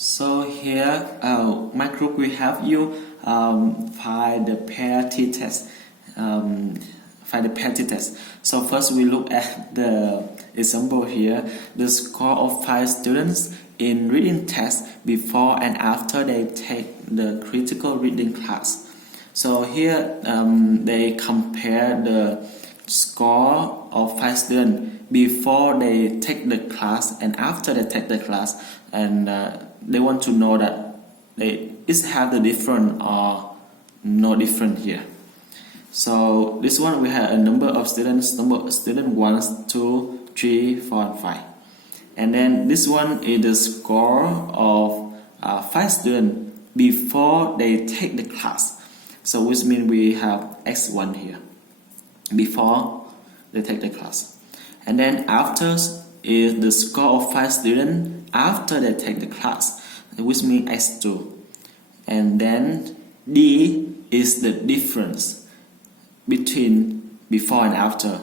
So here, my group will have you find the pair t-test. Find the pair t-test. So first we look at the example here. The score of 5 students in reading test before and after they take the critical reading class. So here they compare the score of 5 students before they take the class and after they take the class, and they want to know that is have the different or no different here. So this one we have a number of students, student 1, 2, 3, 4, and 5. And then this one is the score of 5 students before they take the class. So which means we have x1 here before they take the class. And then after is the score of 5 students after they take the class, which means x2. And then d is the difference between before and after.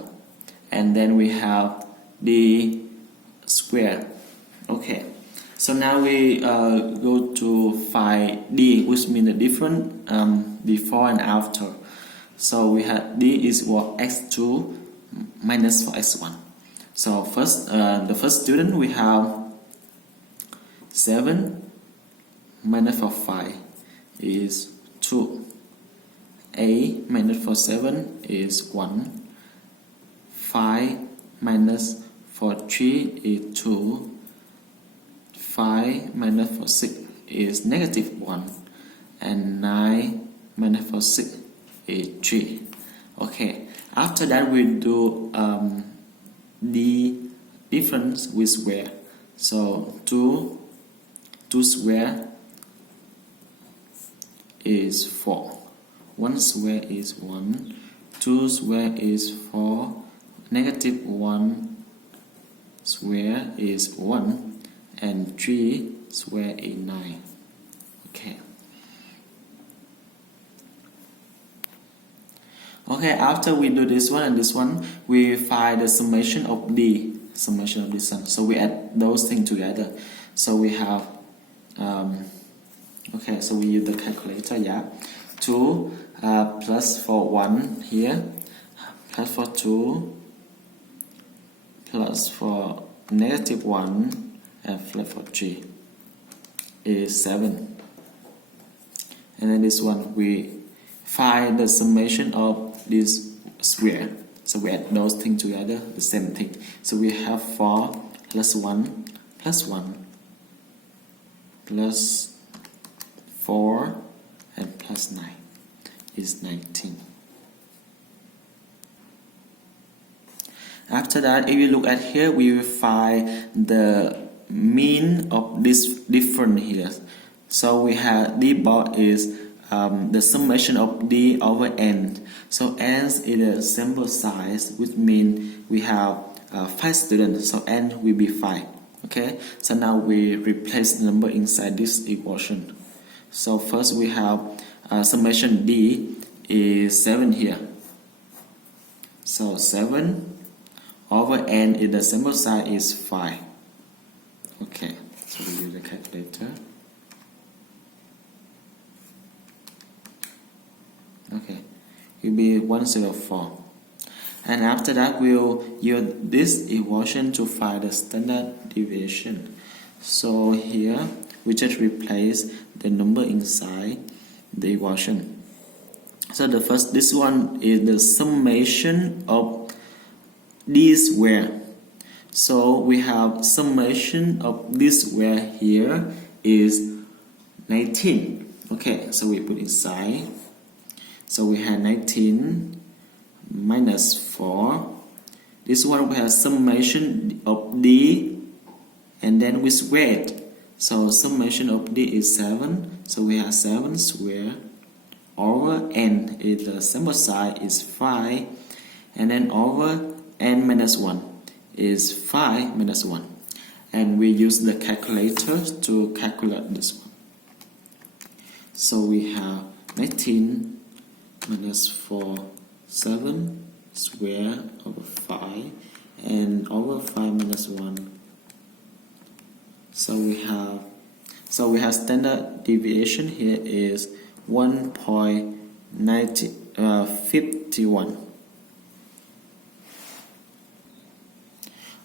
And then we have d square. Okay, so now we go to find d, which means the difference before and after. So we have d is what, x2 minus for x1. So first, the first student we have 7 minus for 5 is 2. A minus for 7 is 1. 5 minus for 3 is 2. 5 minus for 6 is negative 1. And 9 minus for 6 is 3. Okay, after that we do the difference with square. So 2 square is 4. 1 square is 1. 2 square is 4. Negative 1 square is 1. And 3 square is 9. Okay. Okay, after we do this one and this one, we find the summation of d, summation of this one. So we add those things together. So we have, okay, so we use the calculator, yeah. 2 plus for 1 here, plus for 2, plus for negative 1, and plus for 3 is 7. And then this one, we find the summation of this square. So we add those things together, the same thing. So we have 4 plus 1 plus 1 plus 4 and plus 9 is 19. After that, if you look at here, we will find the mean of this difference here. So we have d bar is the summation of d over n. So n is the sample size, which means we have 5 students, so n will be 5. Okay, so now we replace the number inside this equation. So first we have summation d is 7 here. So 7 over n is the sample size is 5. Okay, so we use the calculator. Okay, it will be 104. And after that, we'll use this equation to find the standard deviation. So here, we just replace the number inside the equation. So the first, this one is the summation of d square. So we have summation of this square here is 19. Okay, so we put inside. So we have 19 minus 4. This one we have summation of d and then we square it. So summation of d is 7. So we have 7 square over n is the sample size is 5. And then over n minus 1 is 5 minus 1. And we use the calculator to calculate this one. So we have 19 minus 4, 7 square over 5 and over 5 minus 1. So we have So we have standard deviation here is 1.51.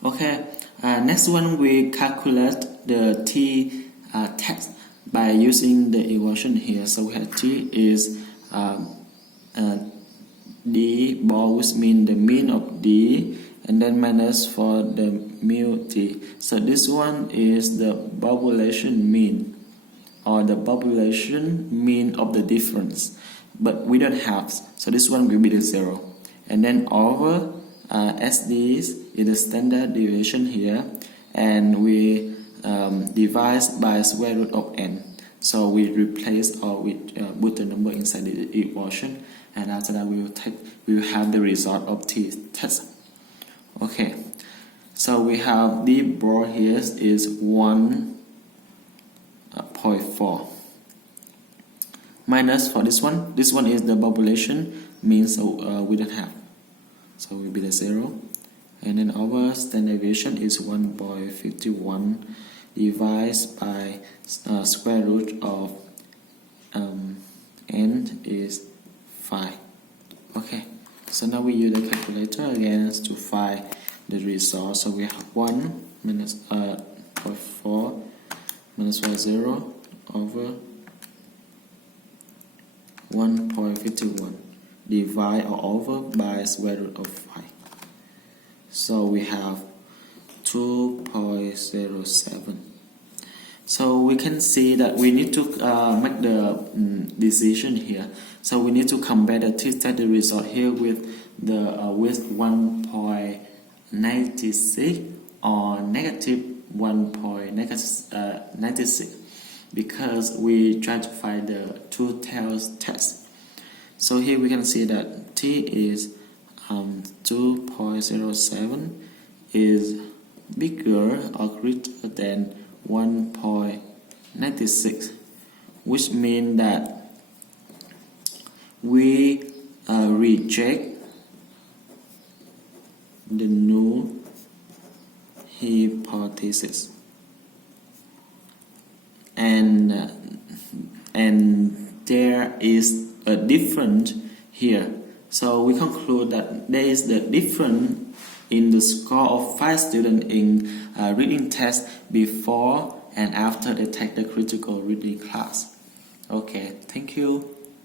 Okay, next one we calculate the t test by using the equation here. So we have t is d bar, which means the mean of d, and then minus for the mu t. So this one is the population mean, or the population mean of the difference, but we don't have, so this one will be the 0, and then over SD is the standard deviation here, and we divide by square root of n. So we replace, or we put the number inside the equation, and after that we will have the result of t test. Okay, so we have the bar here is 1.4 minus for this one is the population mean, so we don't have, so will be the 0, and then our standard deviation is 1.51 divided by square root of n is 5. Okay, so now we use the calculator again to find the result. So we have 1 minus 0.4 minus 0 over 1.51 divide or over by square root of 5. So we have 2.07. So we can see that we need to make the decision here. So we need to compare the t-test result here with the with 1.96 or negative 1.96, because we try to find the two-tails test. So here we can see that t is 2.07 is bigger or greater than 1.96, which means that we reject the null hypothesis, and there is a difference here. So we conclude that there is the difference in the score of 5 students in reading test before and after they take the critical reading class. Okay, thank you.